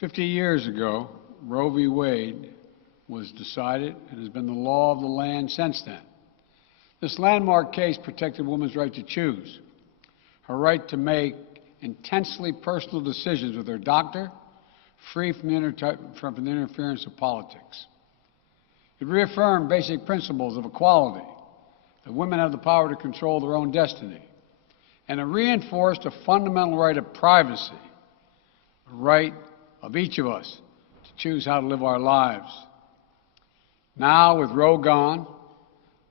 50 years ago, Roe v. Wade was decided and has been the law of the land since then. This landmark case protected a woman's right to choose, her right to make intensely personal decisions with her doctor, free from the interference of politics. It reaffirmed basic principles of equality, that women have the power to control their own destiny, and it reinforced a fundamental right of privacy, the right of each of us to choose how to live our lives. Now, with Roe gone,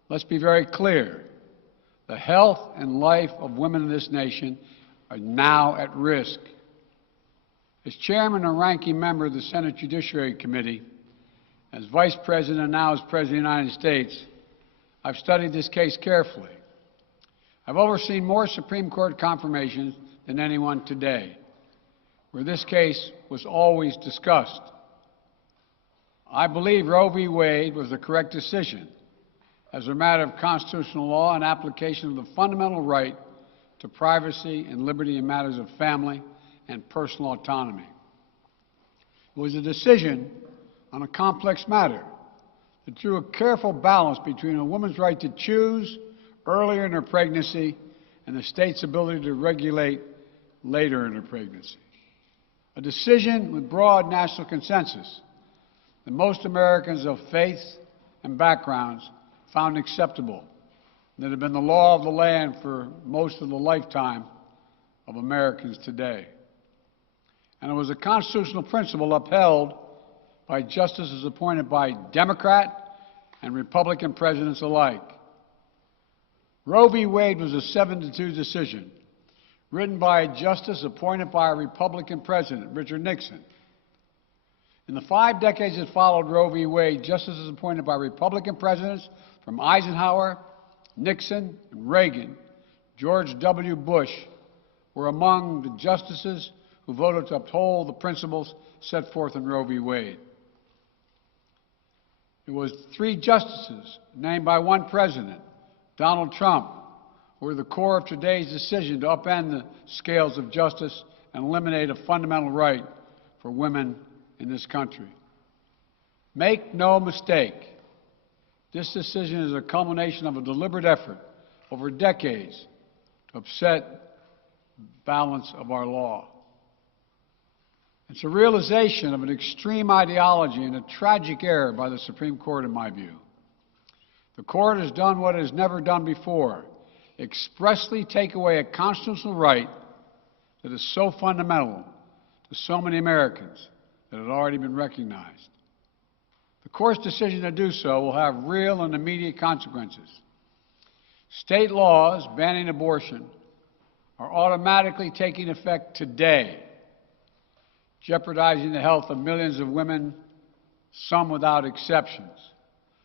let's be very clear. The health and life of women in this nation are now at risk. As chairman and ranking member of the Senate Judiciary Committee, as vice president and now as president of the United States, I've studied this case carefully. I've overseen more Supreme Court confirmations than anyone today, where this case was always discussed. I believe Roe v. Wade was the correct decision as a matter of constitutional law and application of the fundamental right to privacy and liberty in matters of family and personal autonomy. It was a decision on a complex matter that drew a careful balance between a woman's right to choose earlier in her pregnancy and the state's ability to regulate later in her pregnancy. A decision with broad national consensus that most Americans of faith and backgrounds found acceptable, and that had been the law of the land for most of the lifetime of Americans today. And it was a constitutional principle upheld by justices appointed by Democrat and Republican presidents alike. Roe v. Wade was a 7-2 decision, written by a justice appointed by a Republican president, Richard Nixon. In the 5 decades that followed Roe v. Wade, justices appointed by Republican presidents from Eisenhower, Nixon, and Reagan, George W. Bush, were among the justices who voted to uphold the principles set forth in Roe v. Wade. It was 3 justices named by one president, Donald Trump, who were the core of today's decision to upend the scales of justice and eliminate a fundamental right for women in this country. Make no mistake, this decision is a culmination of a deliberate effort over decades to upset the balance of our law. It's a realization of an extreme ideology and a tragic error by the Supreme Court, in my view. The Court has done what it has never done before, expressly take away a constitutional right that is so fundamental to so many Americans that had already been recognized. The Court's decision to do so will have real and immediate consequences. State laws banning abortion are automatically taking effect today, jeopardizing the health of millions of women, some without exceptions.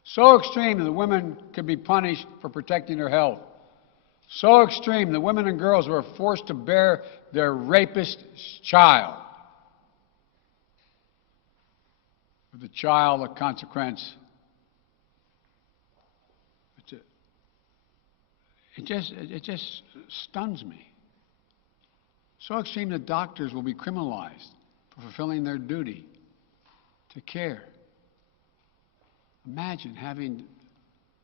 So extreme that women could be punished for protecting their health. So extreme that women and girls were forced to bear their rapist's child. With the child, a consequence. It just stuns me. So extreme that doctors will be criminalized for fulfilling their duty to care. Imagine having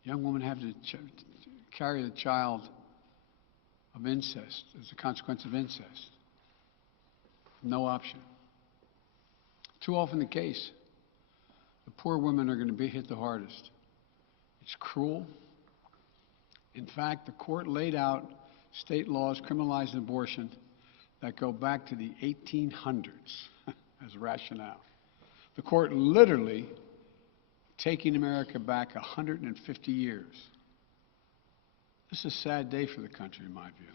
a young woman have to carry the child of incest as a consequence of incest. No option. Too often the case. The poor women are going to be hit the hardest. It's cruel. In fact, the Court laid out state laws criminalizing abortion that go back to the 1800s as rationale. The Court literally taking America back 150 years. This is a sad day for the country, in my view.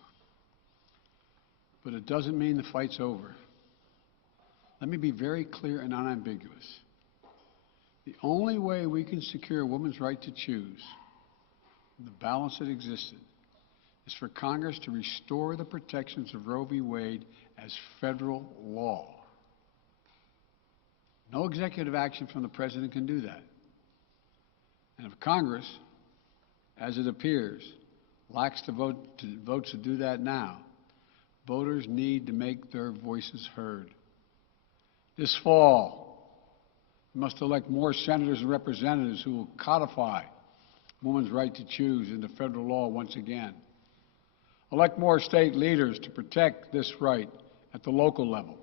But it doesn't mean the fight's over. Let me be very clear and unambiguous. The only way we can secure a woman's right to choose, the balance that existed, is for Congress to restore the protections of Roe v. Wade as federal law. No executive action from the President can do that. And if Congress, as it appears, lacks the votes to do that now, voters need to make their voices heard. This fall, we must elect more senators and representatives who will codify women's right to choose into federal law once again. Elect more state leaders to protect this right at the local level.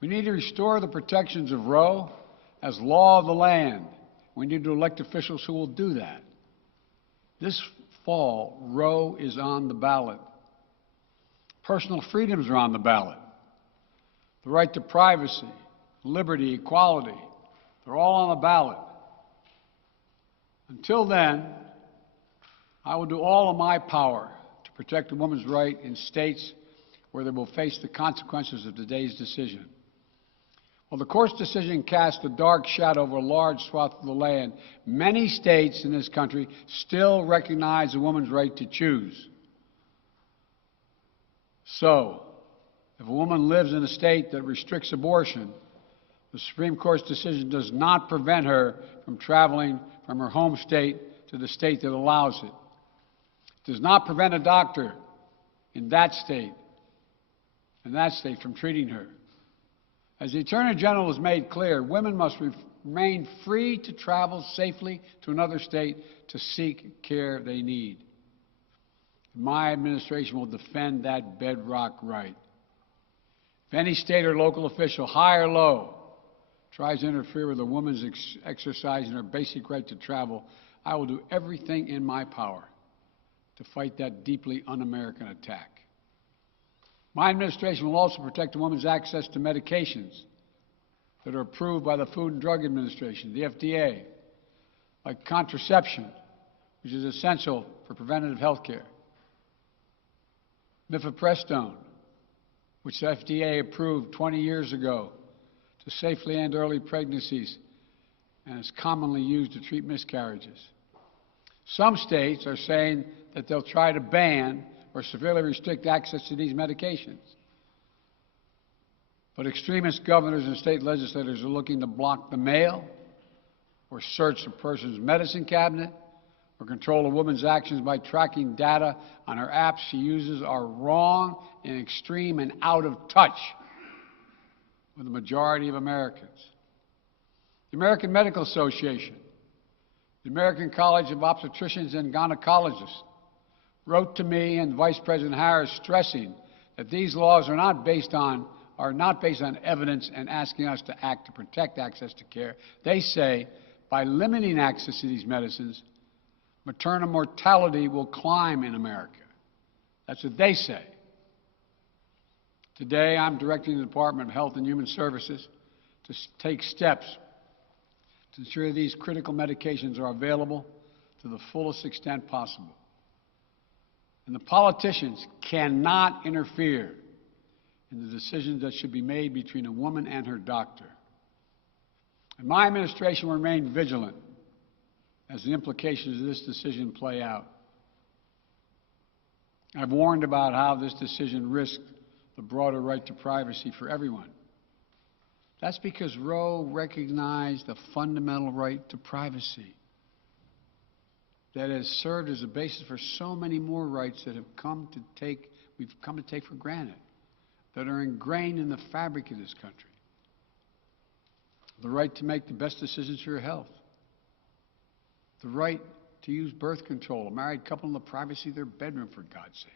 We need to restore the protections of Roe as law of the land. We need to elect officials who will do that. This fall, Roe is on the ballot. Personal freedoms are on the ballot. The right to privacy, liberty, equality, they're all on the ballot. Until then, I will do all in my power to protect a woman's right in states where they will face the consequences of today's decision. While the court's decision cast a dark shadow over a large swath of the land, many states in this country still recognize a woman's right to choose. So, if a woman lives in a state that restricts abortion, the Supreme Court's decision does not prevent her from traveling from her home state to the state that allows it. It does not prevent a doctor in that state from treating her. As the Attorney General has made clear, women must remain free to travel safely to another state to seek care they need. My administration will defend that bedrock right. If any state or local official, high or low, tries to interfere with a woman's exercising her basic right to travel, I will do everything in my power to fight that deeply un-American attack. My administration will also protect a woman's access to medications that are approved by the Food and Drug Administration, the FDA, like contraception, which is essential for preventative health care, mifepristone, which the FDA approved 20 years ago to safely end early pregnancies and is commonly used to treat miscarriages. Some states are saying that they'll try to ban or severely restrict access to these medications. But extremist governors and state legislators are looking to block the mail or search a person's medicine cabinet or control a woman's actions by tracking data on her apps she uses are wrong and extreme and out of touch with the majority of Americans. The American Medical Association, the American College of Obstetricians and Gynecologists wrote to me and Vice President Harris stressing that these laws are not based on evidence and asking us to act to protect access to care. They say by limiting access to these medicines, maternal mortality will climb in America. That's what they say. Today, I'm directing the Department of Health and Human Services to take steps to ensure these critical medications are available to the fullest extent possible. And the politicians cannot interfere in the decisions that should be made between a woman and her doctor. And my administration will remain vigilant as the implications of this decision play out. I've warned about how this decision risks the broader right to privacy for everyone. That's because Roe recognized a fundamental right to privacy that has served as a basis for so many more rights that we've come to take for granted, that are ingrained in the fabric of this country. The right to make the best decisions for your health. The right to use birth control, a married couple in the privacy of their bedroom, for God's sake.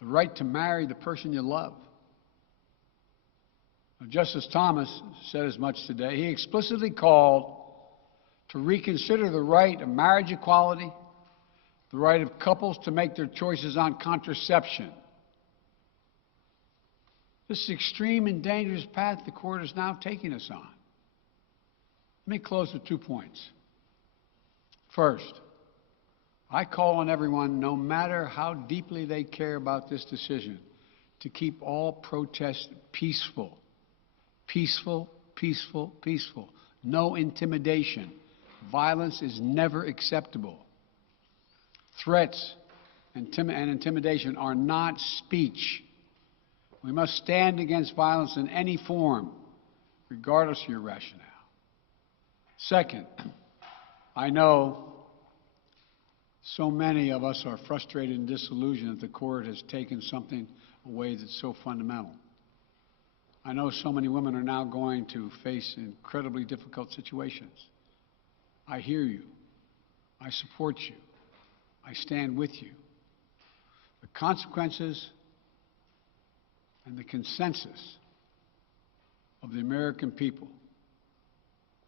The right to marry the person you love. Now, Justice Thomas said as much today. He explicitly called to reconsider the right of marriage equality, the right of couples to make their choices on contraception. This is extreme and dangerous path the court is now taking us on. Let me close with 2 points. First, I call on everyone, no matter how deeply they care about this decision, to keep all protests peaceful. Peaceful, peaceful, peaceful. No intimidation. Violence is never acceptable. Threats and intimidation are not speech. We must stand against violence in any form, regardless of your rationale. Second, I know so many of us are frustrated and disillusioned that the court has taken something away that's so fundamental. I know so many women are now going to face incredibly difficult situations. I hear you. I support you. I stand with you. The consequences and the consensus of the American people,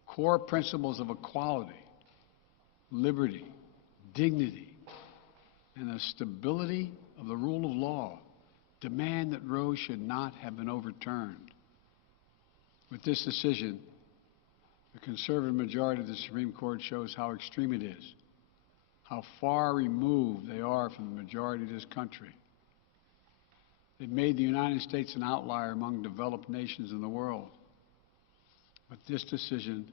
core principles of equality, liberty, dignity, and the stability of the rule of law demand that Roe should not have been overturned. With this decision, the conservative majority of the Supreme Court shows how extreme it is, how far removed they are from the majority of this country. They've made the United States an outlier among developed nations in the world. But this decision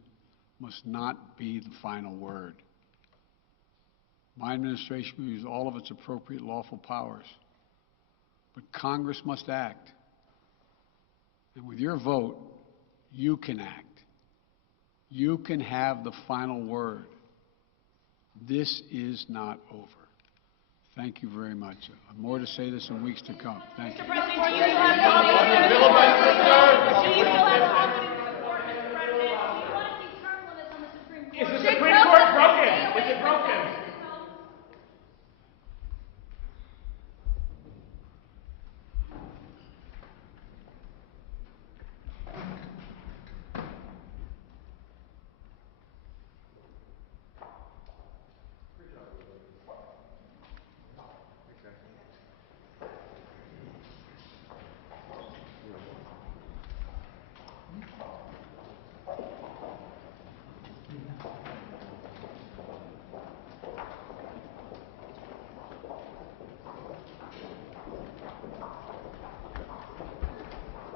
must not be the final word. My administration will use all of its appropriate lawful powers, but Congress must act. And with your vote, you can act. You can have the final word. This is not over. Thank you very much. More to say this in weeks to come. Thank you. Mr. President, do you still have confidence in support, Mr. President? Do you want to see term limits on the Supreme Court? Is the Supreme Court broken? Is it broken?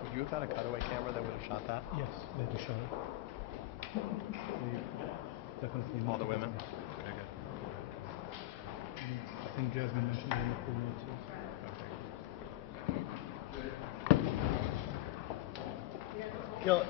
Would you have had a cutaway camera that would have shot that? Yes, they do show it. Definitely. All the women? Okay, good. I think Jasmine mentioned it in the full notes. Okay. Gil,